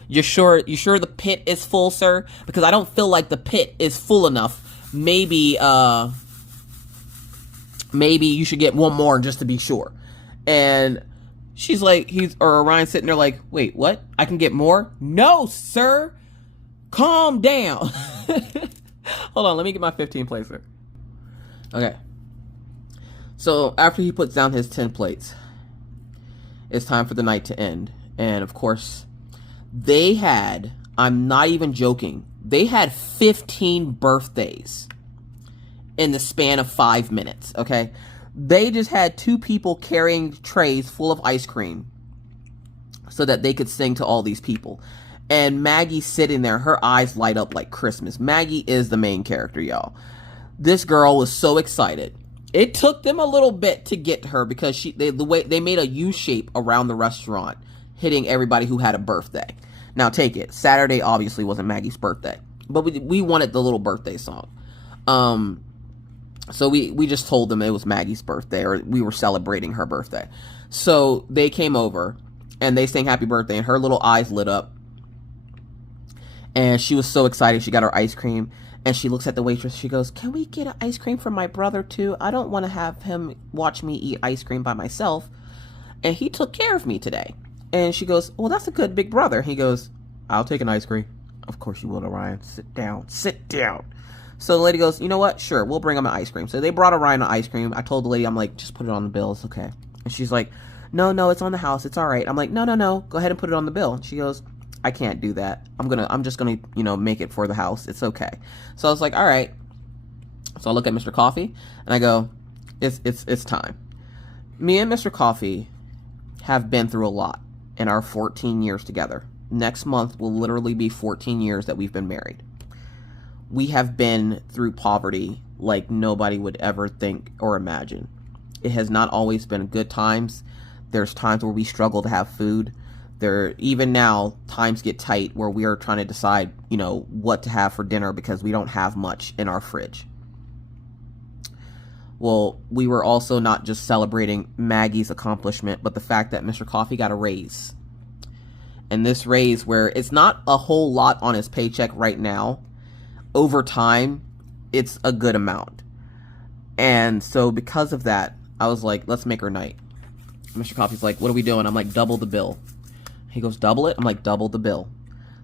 You sure the pit is full, sir? Because I don't feel like the pit is full enough. Maybe you should get one more just to be sure. And she's like, Orion's sitting there like, wait, what? I can get more? No, sir. Calm down. Hold on, let me get my 15 placer. Okay. So after he puts down his 10 plates, it's time for the night to end. And of course, they had, I'm not even joking, they had 15 birthdays in the span of 5 minutes, okay? They just had 2 people carrying trays full of ice cream so that they could sing to all these people. And Maggie's sitting there, her eyes light up like Christmas. Maggie is the main character, y'all. This girl was so excited. It took them a little bit to get to her because they made a U shape around the restaurant, hitting everybody who had a birthday. Now take it. Saturday obviously wasn't Maggie's birthday, but we wanted the little birthday song. So we just told them it was Maggie's birthday, or we were celebrating her birthday. So they came over and they sang happy birthday, and her little eyes lit up. And she was so excited. She got her ice cream. And she looks at the waitress. She goes, can we get an ice cream for my brother too? I don't want to have him watch me eat ice cream by myself. And he took care of me today. And she goes, well, that's a good big brother. He goes, I'll take an ice cream. Of course you will, Orion. Sit down. Sit down. So the lady goes, you know what? Sure, we'll bring him an ice cream. So they brought Orion an ice cream. I told the lady, I'm like, just put it on the bill. It's okay. And she's like, no, it's on the house. It's all right. I'm like, no. Go ahead and put it on the bill. And she goes, I can't do that. I'm just gonna, make it for the house. It's okay. So I was like, all right. So I look at Mr. Coffee and I go, it's time. Me and Mr. Coffee have been through a lot in our 14 years together. Next month will literally be 14 years that we've been married. We have been through poverty like nobody would ever think or imagine. It has not always been good times. There's times where we struggle to have food. Even now, times get tight where we are trying to decide, what to have for dinner because we don't have much in our fridge. Well, we were also not just celebrating Maggie's accomplishment, but the fact that Mr. Coffee got a raise. And this raise, where it's not a whole lot on his paycheck right now, over time, it's a good amount. And so because of that, I was like, let's make her night. Mr. Coffee's like, what are we doing? I'm like, double the bill. He goes, double it? I'm like, double the bill.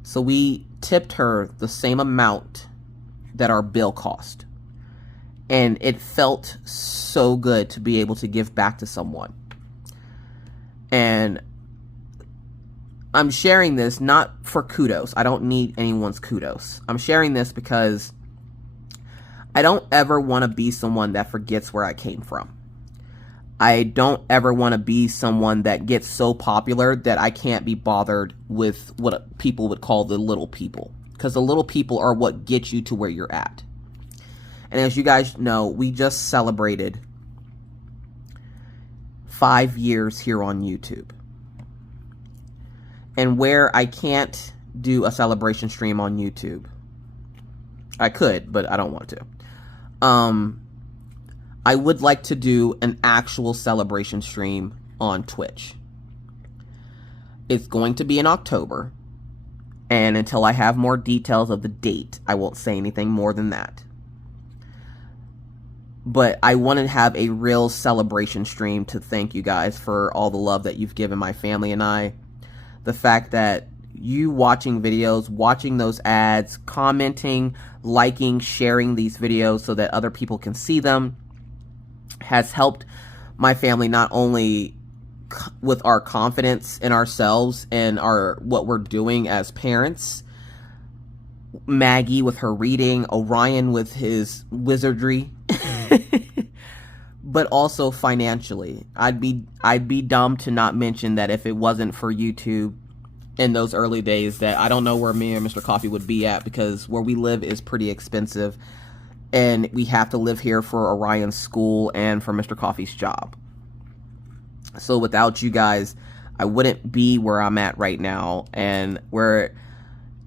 So we tipped her the same amount that our bill cost. And it felt so good to be able to give back to someone. And I'm sharing this not for kudos. I don't need anyone's kudos. I'm sharing this because I don't ever want to be someone that forgets where I came from. I don't ever want to be someone that gets so popular that I can't be bothered with what people would call the little people. Because the little people are what get you to where you're at. And as you guys know, we just celebrated 5 years here on YouTube. And where I can't do a celebration stream on YouTube, I could, but I don't want to. I would like to do an actual celebration stream on Twitch. It's going to be in October. And until I have more details of the date, I won't say anything more than that. But I want to have a real celebration stream to thank you guys for all the love that you've given my family and I. The fact that you watching videos, watching those ads, commenting, liking, sharing these videos so that other people can see them has helped my family not only with our confidence in ourselves and what we're doing as parents. Maggie with her reading, Orion with his wizardry, but also financially. I'd be dumb to not mention that if it wasn't for YouTube in those early days, that I don't know where me and Mr. Coffee would be at, because where we live is pretty expensive and we have to live here for Orion's school and for Mr. Coffee's job. So without you guys, I wouldn't be where I'm at right now, and where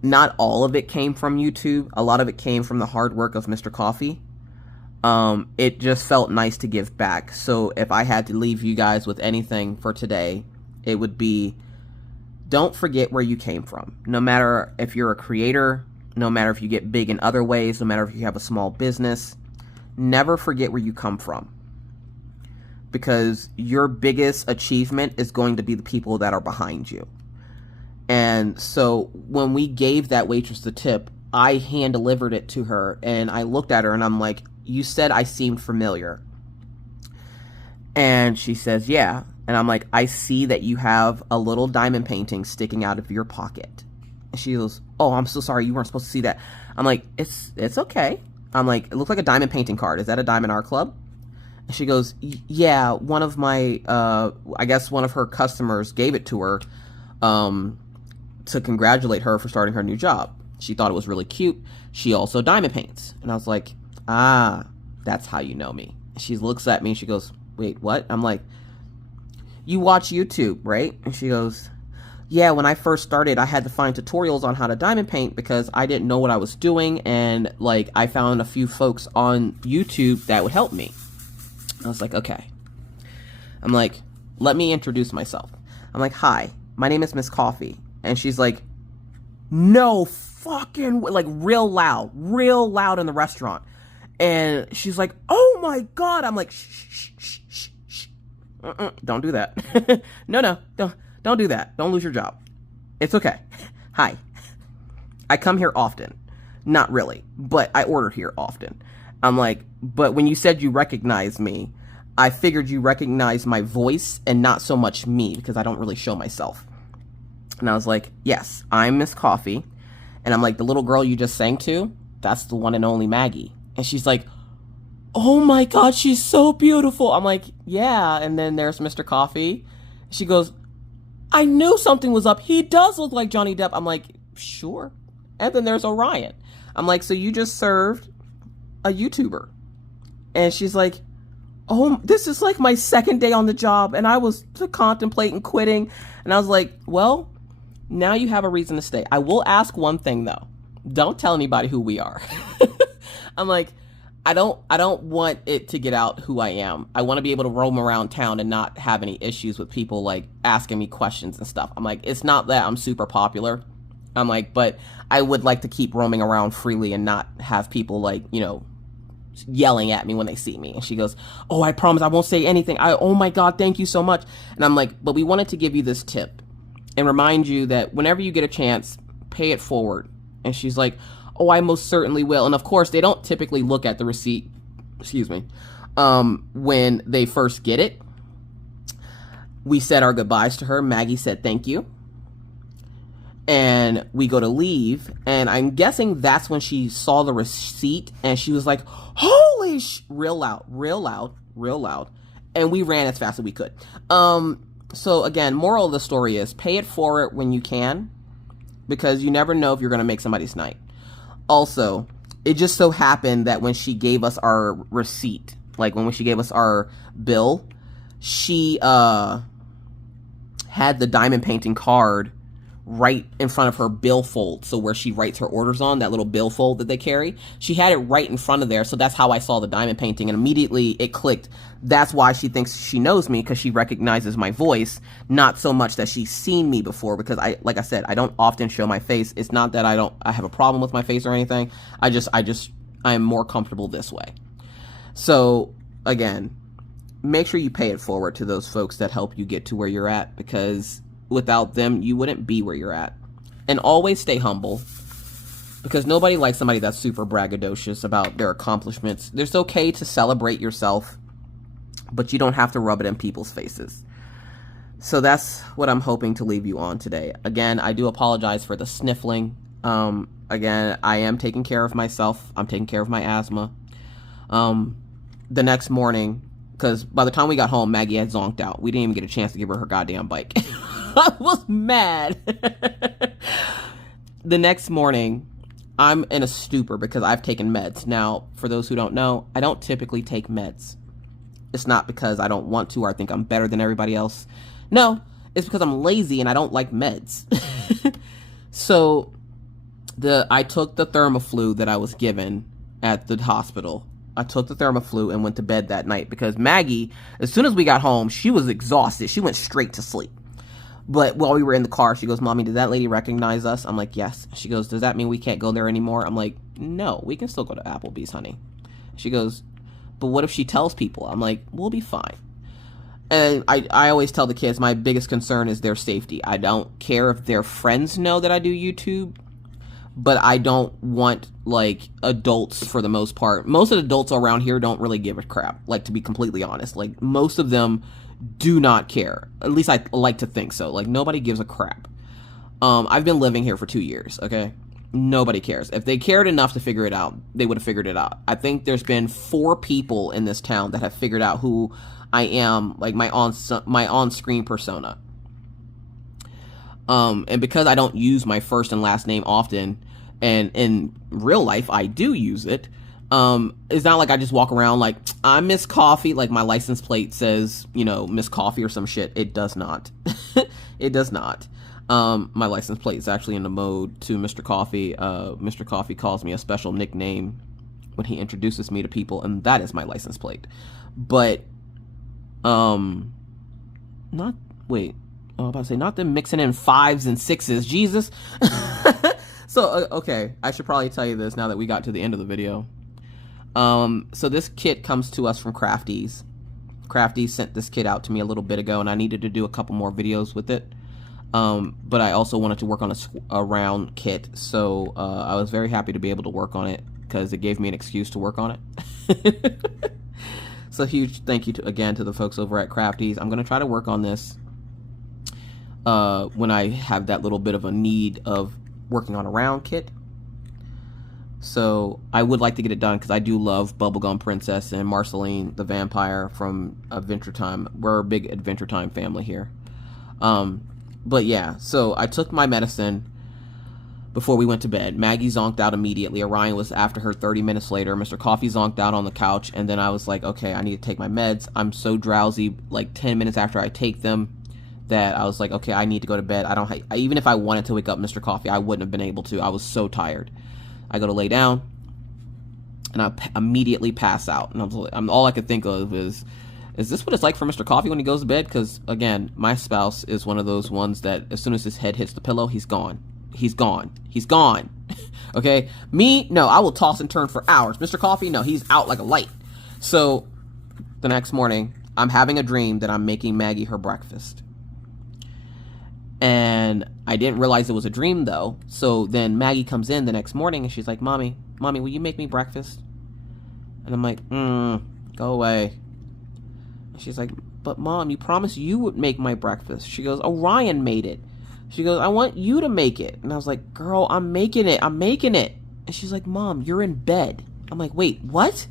not all of it came from YouTube. A lot of it came from the hard work of Mr. Coffee. It just felt nice to give back. So if I had to leave you guys with anything for today, it would be, don't forget where you came from. No matter if you're a creator, no matter if you get big in other ways, no matter if you have a small business, never forget where you come from. Because your biggest achievement is going to be the people that are behind you. And so when we gave that waitress the tip, I hand delivered it to her, and I looked at her and I'm like, you said I seemed familiar. And she says, yeah. And I'm like, I see that you have a little diamond painting sticking out of your pocket. And she goes, oh, I'm so sorry, you weren't supposed to see that. I'm like, it's okay. I'm like, it looks like a diamond painting card. Is that a Diamond Art Club? And she goes, yeah, one of my, I guess one of her customers gave it to her to congratulate her for starting her new job. She thought it was really cute. She also diamond paints. And I was like, ah, that's how you know me. She looks at me and she goes, wait, what? I'm like, you watch YouTube, right? And she goes, yeah, when I first started, I had to find tutorials on how to diamond paint because I didn't know what I was doing. And like, I found a few folks on YouTube that would help me. I was like, okay. I'm like, let me introduce myself. I'm like, hi, my name is Miss Coffee. And she's like, no fucking, like real loud in the restaurant. And she's like, oh my God. I'm like, shh. Don't do that. No, don't do that. Don't lose your job. It's okay. Hi. I come here often. Not really, but I order here often. I'm like, but when you said you recognize me, I figured you recognize my voice and not so much me, because I don't really show myself. And I was like, yes, I'm Miss Coffee. And I'm like, the little girl you just sang to, that's the one and only Maggie. And she's like, oh my God, she's so beautiful. I'm like, yeah. And then there's Mr. Coffee. She goes, I knew something was up. He does look like Johnny Depp. I'm like, sure. And then there's Orion. I'm like, so you just served a YouTuber. And she's like, oh, this is like my second day on the job, and I was contemplating quitting. And I was like, well, now you have a reason to stay. I will ask one thing though. Don't tell anybody who we are. I'm like, I don't want it to get out who I am. I want to be able to roam around town and not have any issues with people like asking me questions and stuff. I'm like, it's not that I'm super popular. I'm like, but I would like to keep roaming around freely and not have people like, you know, yelling at me when they see me. And she goes, oh, I promise I won't say anything. Oh my God, thank you so much. And I'm like, but we wanted to give you this tip and remind you that whenever you get a chance, pay it forward. And she's like, oh, I most certainly will. And of course, they don't typically look at the receipt, when they first get it. We said our goodbyes to her. Maggie said thank you. And we go to leave, and I'm guessing that's when she saw the receipt, and she was like, holy real loud. and we ran as fast as we could. So again, moral of the story is pay it forward when you can, because you never know if you're going to make somebody's night. Also, it just so happened that when she gave us our receipt, like when she gave us our bill, she had the diamond painting card right in front of her billfold. So where she writes her orders on, that little billfold that they carry, she had it right in front of there. So that's how I saw the diamond painting, and immediately it clicked. That's why she thinks she knows me, because she recognizes my voice, not so much that she's seen me before, because like I said, I don't often show my face. It's not that I have a problem with my face or anything. I'm more comfortable this way. So again, make sure you pay it forward to those folks that help you get to where you're at, because without them, you wouldn't be where you're at. And always stay humble, because nobody likes somebody that's super braggadocious about their accomplishments. It's okay to celebrate yourself, but you don't have to rub it in people's faces. So that's what I'm hoping to leave you on today. Again, I do apologize for the sniffling. Again, I am taking care of myself. I'm taking care of my asthma. The next morning, because by the time we got home, Maggie had zonked out. We didn't even get a chance to give her goddamn bike. I was mad. The next morning, I'm in a stupor because I've taken meds. Now, for those who don't know, I don't typically take meds. It's not because I don't want to or I think I'm better than everybody else. No, it's because I'm lazy and I don't like meds. So, I took the Thermaflu that I was given at the hospital. I took the Thermaflu and went to bed that night because Maggie, as soon as we got home, she was exhausted. She went straight to sleep. But while we were in the car, she goes, "Mommy, did that lady recognize us?" I'm like, "Yes." She goes, "Does that mean we can't go there anymore?" I'm like, "No, we can still go to Applebee's, honey." She goes, "But what if she tells people?" I'm like, "We'll be fine." And I always tell the kids, my biggest concern is their safety. I don't care if their friends know that I do YouTube, but I don't want, like, adults, for the most part. Most of the adults around here don't really give a crap, like, to be completely honest. Like, most of them do not care. At least I like to think so. Like, nobody gives a crap. I've been living here for 2 years, okay? Nobody cares. If they cared enough to figure it out, they would have figured it out. I think there's been 4 people in this town that have figured out who I am, like, my on-screen persona. And because I don't use my first and last name often, and in real life I do use it, it's not like I just walk around like, "I'm Miss Coffee," like my license plate says, you know, Miss Coffee or some shit. It does not. It does not. My license plate is actually in the mode to Mr. Coffee. Mr. Coffee calls me a special nickname when he introduces me to people, and that is my license plate. But, not them mixing in 5s and 6s, Jesus. So, okay, I should probably tell you this now that we got to the end of the video. So this kit comes to us from Crafties. Crafties sent this kit out to me a little bit ago, and I needed to do a couple more videos with it. But I also wanted to work on a round kit, so I was very happy to be able to work on it, because it gave me an excuse to work on it. So huge thank you again to the folks over at Crafties. I'm going to try to work on this when I have that little bit of a need of working on a round kit. So I would like to get it done because I do love Bubblegum Princess and Marceline the Vampire from Adventure Time. We're a big Adventure Time family here. But yeah, so I took my medicine before we went to bed. Maggie zonked out immediately. Orion was after her 30 minutes later. Mr. Coffee zonked out on the couch, and then I was like, okay, I need to take my meds. I'm so drowsy, like 10 minutes after I take them, that I was like, okay, I need to go to bed. Even if I wanted to wake up Mr. Coffee, I wouldn't have been able to. I was so tired. I go to lay down, and I immediately pass out. And all I could think of is this what it's like for Mr. Coffee when he goes to bed? Because, again, my spouse is one of those ones that as soon as his head hits the pillow, he's gone. He's gone. He's gone. Okay? Me, no, I will toss and turn for hours. Mr. Coffee, no, he's out like a light. So, the next morning, I'm having a dream that I'm making Maggie her breakfast. And I didn't realize it was a dream, though. So then Maggie comes in the next morning, and she's like, Mommy, will you make me breakfast? And I'm like, go away. And she's like, but Mom, you promised you would make my breakfast. She goes, Orion made it. She goes, I want you to make it. And I was like, girl, I'm making it. And she's like, Mom, you're in bed. I'm like, wait, what?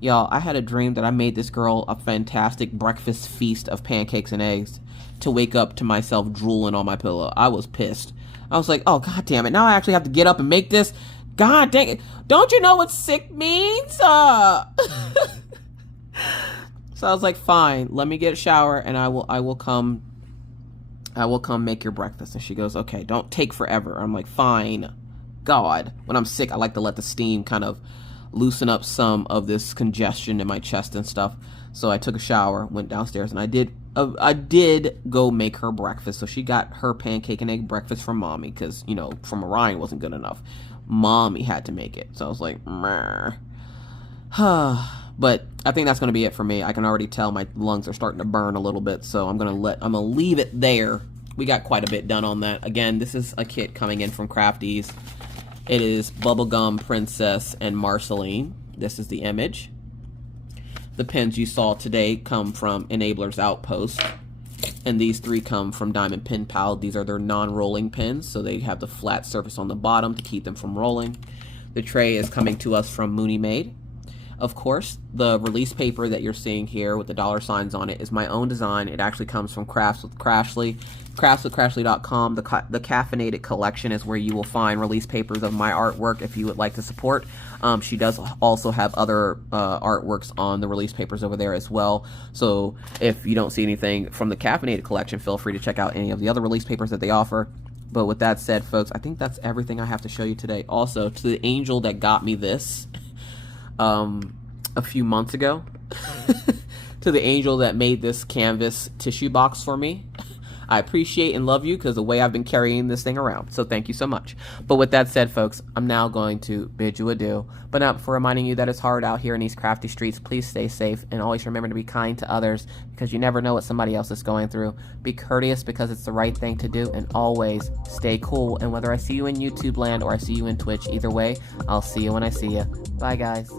Y'all, I had a dream that I made this girl a fantastic breakfast feast of pancakes and eggs to wake up to myself drooling on my pillow. I was pissed. I was like, oh, god damn it. Now I actually have to get up and make this. God dang it. Don't you know what sick means? So I was like, fine, let me get a shower and I will come make your breakfast. And she goes, okay, don't take forever. I'm like, fine. God, when I'm sick, I like to let the steam kind of loosen up some of this congestion in my chest and stuff. So I took a shower, went downstairs, and I did go make her breakfast. So she got her pancake and egg breakfast from mommy because, you know, from Orion wasn't good enough. Mommy had to make it. So I was like, meh. But I think that's going to be it for me. I can already tell my lungs are starting to burn a little bit, so I'm going to leave it there. We got quite a bit done on that. Again, this is a kit coming in from Crafties. It is Bubblegum Princess and Marceline. This is the image. The pins you saw today come from Enabler's Outpost. And these 3 come from Diamond Pin Pal. These are their non-rolling pins, so they have the flat surface on the bottom to keep them from rolling. The tray is coming to us from Mooney Made. Of course, the release paper that you're seeing here with the $ on it is my own design. It actually comes from Crafts with Crashly. Craftswithcrashly.com. The caffeinated collection is where you will find release papers of my artwork if you would like to support. She does also have other artworks on the release papers over there as well. So if you don't see anything from the caffeinated collection, feel free to check out any of the other release papers that they offer. But with that said, folks, I think that's everything I have to show you today. Also, to the angel that got me this a few months ago, to the angel that made this canvas tissue box for me, I appreciate and love you because the way I've been carrying this thing around. So thank you so much. But with that said, folks, I'm now going to bid you adieu. But not before reminding you that it's hard out here in these crafty streets. Please stay safe and always remember to be kind to others because you never know what somebody else is going through. Be courteous because it's the right thing to do, and always stay cool. And whether I see you in YouTube land or I see you in Twitch, either way, I'll see you when I see you. Bye, guys.